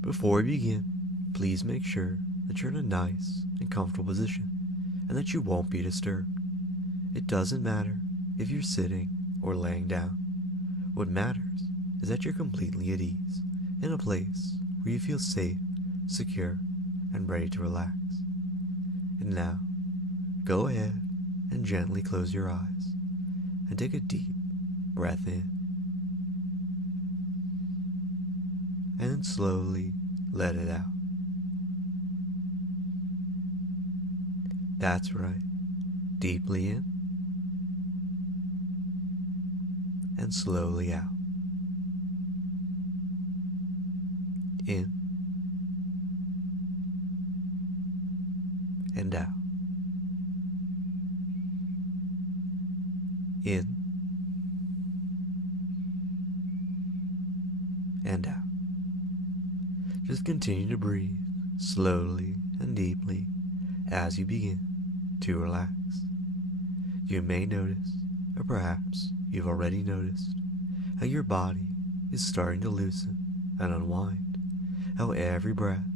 Before we begin, please make sure that you're in a nice and comfortable position and that you won't be disturbed. It doesn't matter if you're sitting or laying down. What matters is that you're completely at ease in a place where you feel safe, secure, and ready to relax. And now, go ahead and gently close your eyes and take a deep breath in. And then slowly let it out. That's right. Deeply in and slowly out. In and out. In and out. Just continue to breathe slowly and deeply as you begin to relax. You may notice, or perhaps you've already noticed, how your body is starting to loosen and unwind, how every breath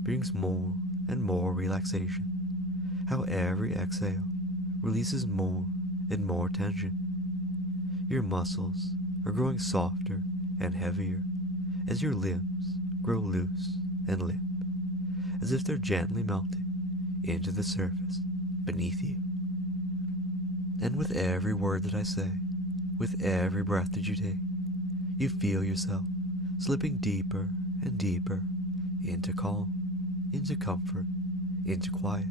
brings more and more relaxation, how every exhale releases more and more tension. Your muscles are growing softer and heavier as your limbs grow loose and limp, as if they're gently melting into the surface beneath you. And with every word that I say, with every breath that you take, you feel yourself slipping deeper and deeper into calm, into comfort, into quiet.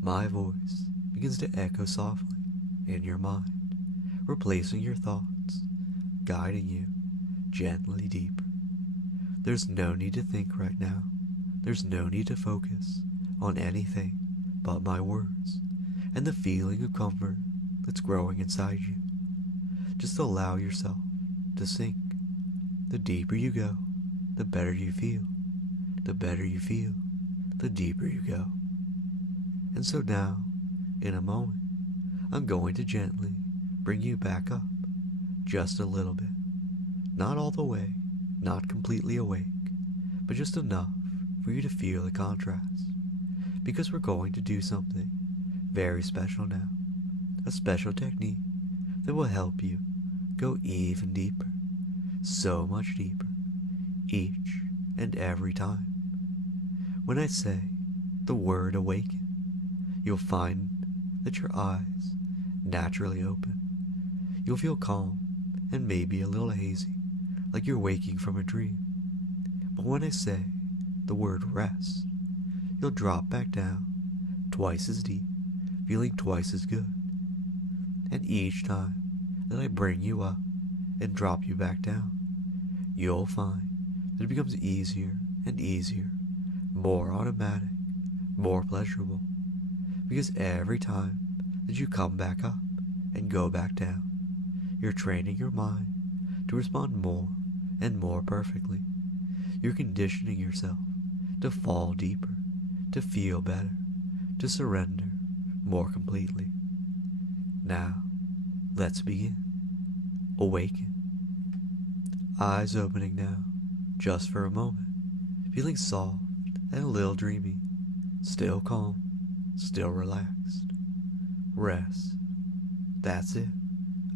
My voice begins to echo softly in your mind, replacing your thoughts, guiding you gently deeper. There's no need to think right now. There's no need to focus on anything but my words and the feeling of comfort that's growing inside you. Just allow yourself to sink. The deeper you go, the better you feel. The better you feel, the deeper you go. And so now, in a moment, I'm going to gently bring you back up, just a little bit. Not all the way, not completely awake, but just enough for you to feel the contrast. Because we're going to do something very special now. A special technique that will help you go even deeper, so much deeper, each and every time. When I say the word awaken, you'll find that your eyes naturally open. You'll feel calm and maybe a little hazy, like you're waking from a dream. But when I say the word rest, you'll drop back down twice as deep, feeling twice as good. And each time that I bring you up and drop you back down, you'll find that it becomes easier and easier, more automatic, more pleasurable. Because every time that you come back up and go back down, you're training your mind to respond more and more perfectly. You're conditioning yourself to fall deeper, to feel better, to surrender more completely. Now, let's begin. Awaken. Eyes opening now, just for a moment, feeling soft and a little dreamy, still calm, still relaxed. Rest. That's it.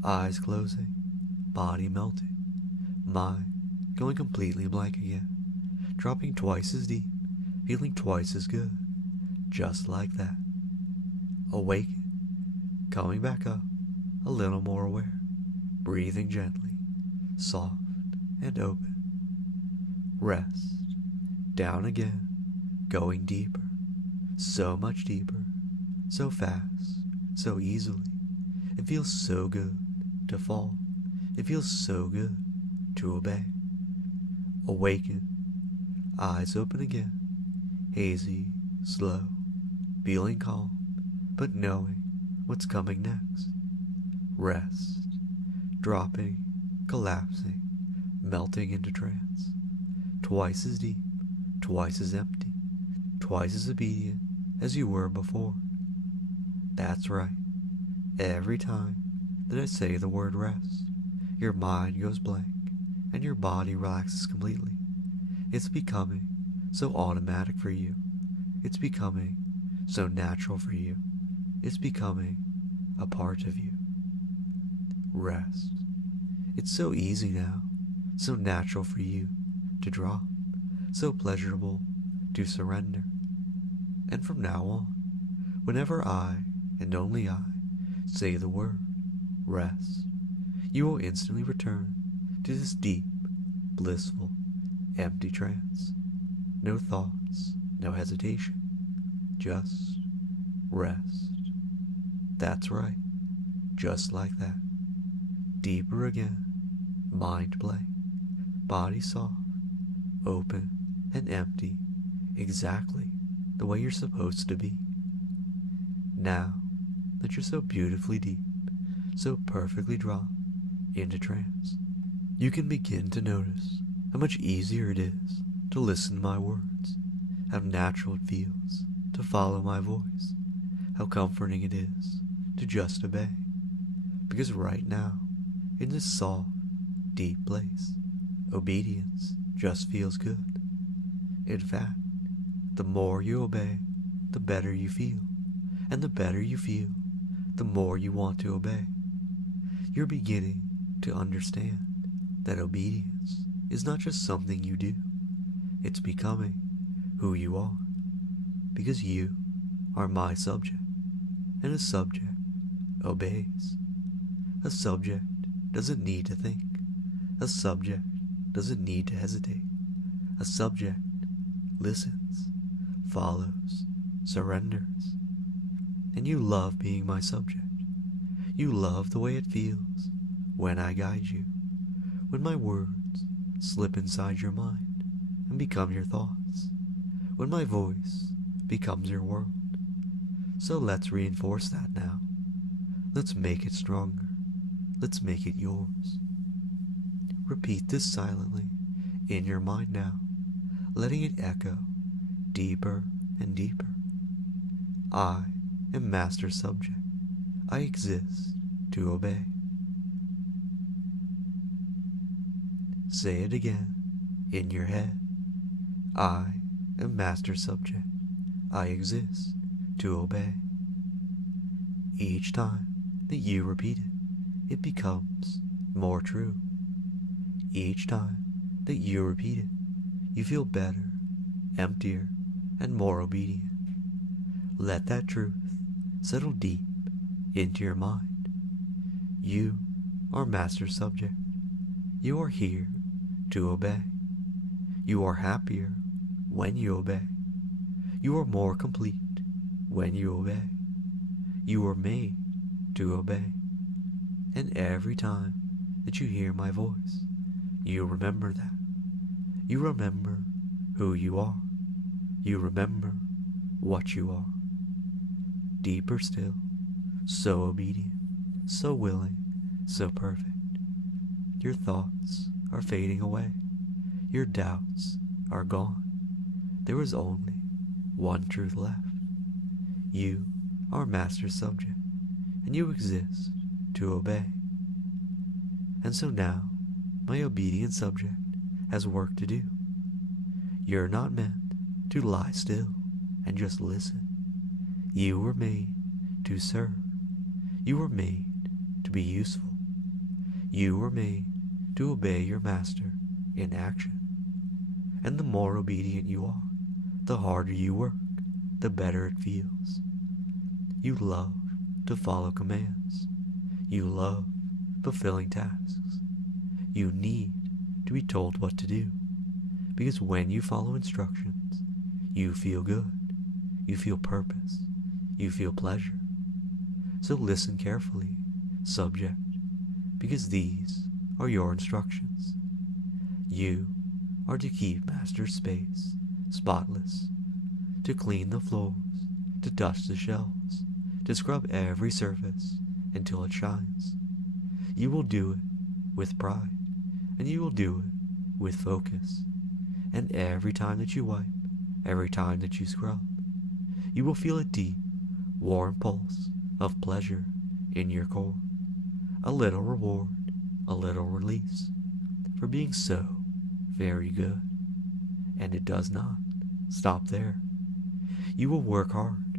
Eyes closing, body melting, mind going completely blank again, dropping twice as deep, feeling twice as good, just like that. Awaken, coming back up, a little more aware, breathing gently, soft and open. Rest, down again, going deeper, so much deeper, so fast, so easily. It feels so good to fall. It feels so good to obey. Awaken, eyes open again, hazy, slow, feeling calm, but knowing what's coming next. Rest, dropping, collapsing, melting into trance, twice as deep, twice as empty, twice as obedient as you were before. That's right. Every time that I say the word rest, your mind goes blank, and your body relaxes completely. It's becoming so automatic for you. It's becoming so natural for you. It's becoming a part of you. Rest. It's so easy now, so natural for you to drop, so pleasurable to surrender. And from now on, whenever I, and only I, say the word rest, you will instantly return to this deep, blissful, empty trance. No thoughts, no hesitation, just rest. That's right, just like that. Deeper again, mind blank, body soft, open and empty, exactly the way you're supposed to be. Now that you're so beautifully deep, so perfectly dropped into trance, you can begin to notice how much easier it is to listen to my words, how natural it feels to follow my voice, how comforting it is to just obey. Because right now, in this soft, deep place, obedience just feels good. In fact, the more you obey, the better you feel. And the better you feel, the more you want to obey. You're beginning to understand that obedience is not just something you do. It's becoming who you are. Because you are my subject. And a subject obeys. A subject doesn't need to think. A subject doesn't need to hesitate. A subject listens, follows, surrenders. And you love being my subject. You love the way it feels when I guide you, when my words slip inside your mind and become your thoughts, when my voice becomes your world. So let's reinforce that now. Let's make it stronger. Let's make it yours. Repeat this silently in your mind now, letting it echo deeper and deeper. I am master subject. I exist to obey. Say it again in your head. I am master subject. I exist to obey. Each time that you repeat it, it becomes more true. Each time that you repeat it, you feel better, emptier, and more obedient. Let that truth settle deep into your mind. You are master subject. You are here to obey. You are happier when you obey. You are more complete when you obey. You are made to obey. And every time that you hear my voice, you remember that. You remember who you are. You remember what you are. Deeper still, so obedient, so willing, so perfect. Your thoughts are fading away. Your doubts are gone. There is only one truth left. You are master subject, and you exist to obey. And so now, my obedient subject has work to do. You're not meant to lie still and just listen. You were made to serve. You were made to be useful. You were made to obey your master in action. And the more obedient you are, the harder you work, the better it feels. You love to follow commands. You love fulfilling tasks. You need to be told what to do, because when you follow instructions, you feel good, you feel purpose, you feel pleasure. So listen carefully, subject, because these are your instructions. You are to keep master space spotless, to clean the floors, to dust the shelves, to scrub every surface until it shines. You will do it with pride, and you will do it with focus. And every time that you wipe, every time that you scrub, you will feel a deep, warm pulse of pleasure in your core. A little reward, a little release for being so very good. And it does not stop there. You will work hard,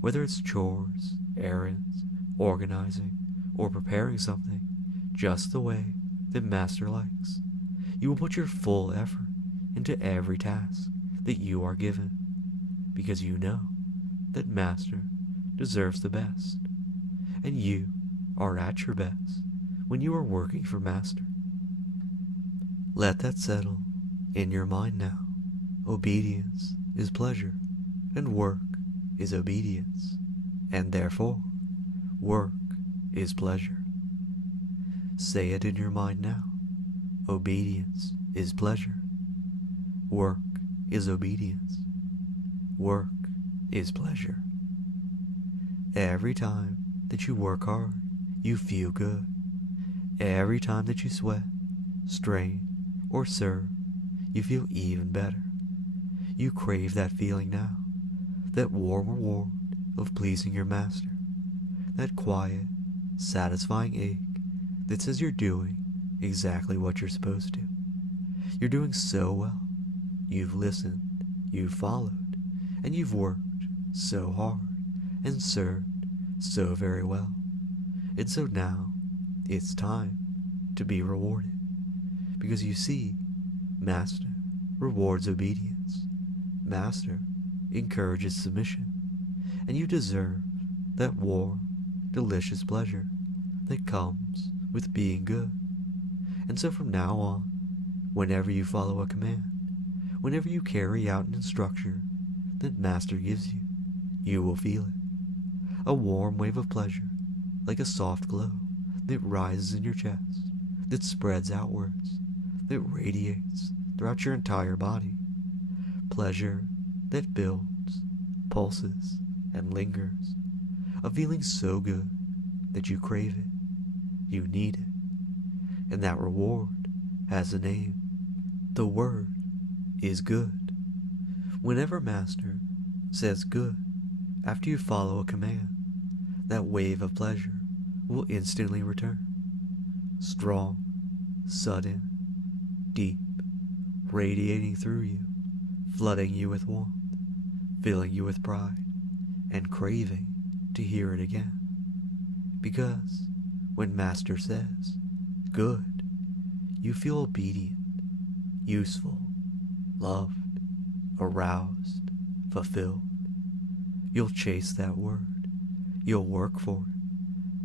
whether it's chores, errands, organizing, or preparing something, just the way that Master likes. You will put your full effort into every task that you are given, because you know that Master deserves the best, and you are at your best when you are working for Master. Let that settle in your mind now. Obedience is pleasure, and work is obedience, and therefore, work is pleasure. Say it in your mind now. Obedience is pleasure. Work is obedience. Work is pleasure. Every time that you work hard, you feel good. Every time that you sweat, strain, or serve, you feel even better. You crave that feeling now, that warm reward of pleasing your Master, that quiet, satisfying ache that says you're doing exactly what you're supposed to. You're doing so well. You've listened, you've followed, and you've worked so hard and served so very well. And so now it's time to be rewarded, because you see, Master rewards obedience. Master encourages submission, and you deserve that warm, delicious pleasure that comes with being good. And so from now on, whenever you follow a command, whenever you carry out an instruction that Master gives you, you will feel it. A warm wave of pleasure, like a soft glow that rises in your chest, that spreads outwards, that radiates throughout your entire body. Pleasure that builds, pulses, and lingers. A feeling so good that you crave it, you need it. And that reward has a name. The word is good. Whenever Master says good after you follow a command, that wave of pleasure will instantly return. Strong, sudden, deep, radiating through you, flooding you with warmth, filling you with pride, and craving to hear it again. Because when Master says, good, you feel obedient, useful, loved, aroused, fulfilled. You'll chase that word. You'll work for it.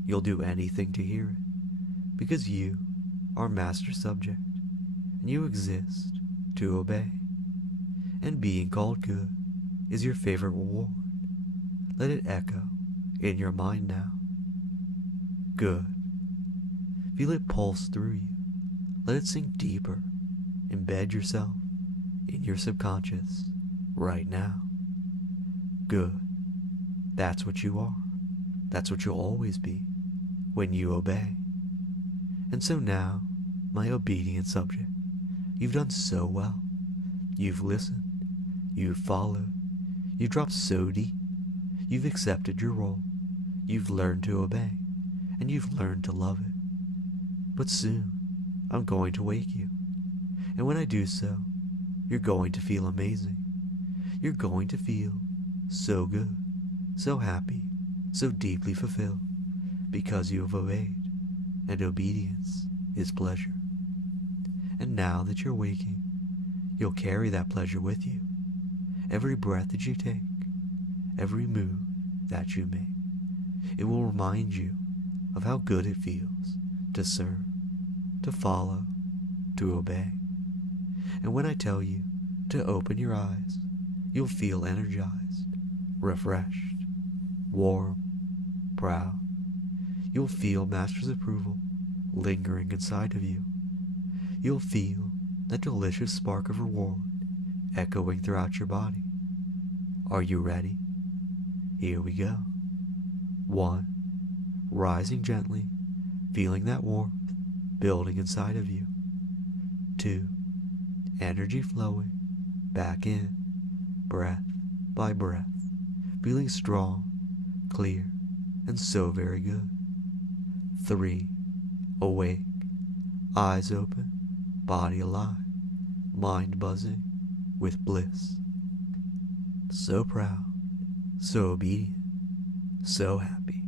You'll do anything to hear it, because you are Master subject, and you exist to obey. And being called good is your favorite reward. Let it echo in your mind now. Good. Feel it pulse through you. Let it sink deeper. Embed yourself in your subconscious right now. Good. That's what you are. That's what you'll always be when you obey. And so now, my obedient subject, you've done so well. You've listened. You've followed. You've dropped so deep. You've accepted your role. You've learned to obey. And you've learned to love it. But soon, I'm going to wake you. And when I do so, you're going to feel amazing. You're going to feel so good, so happy, so deeply fulfilled, because you have obeyed, and obedience is pleasure. And now that you're waking, you'll carry that pleasure with you. Every breath that you take, every move that you make, it will remind you of how good it feels to serve, to follow, to obey. And when I tell you to open your eyes, you'll feel energized, refreshed, warm, proud. You'll feel Master's approval lingering inside of you. You'll feel that delicious spark of reward echoing throughout your body. Are you ready? Here we go. 1. Rising gently, feeling that warmth building inside of you. 2. Energy flowing back in, breath by breath, feeling strong, clear, and so very good. 3. Awake, eyes open, body alive, mind buzzing with bliss. So proud, so obedient, so happy.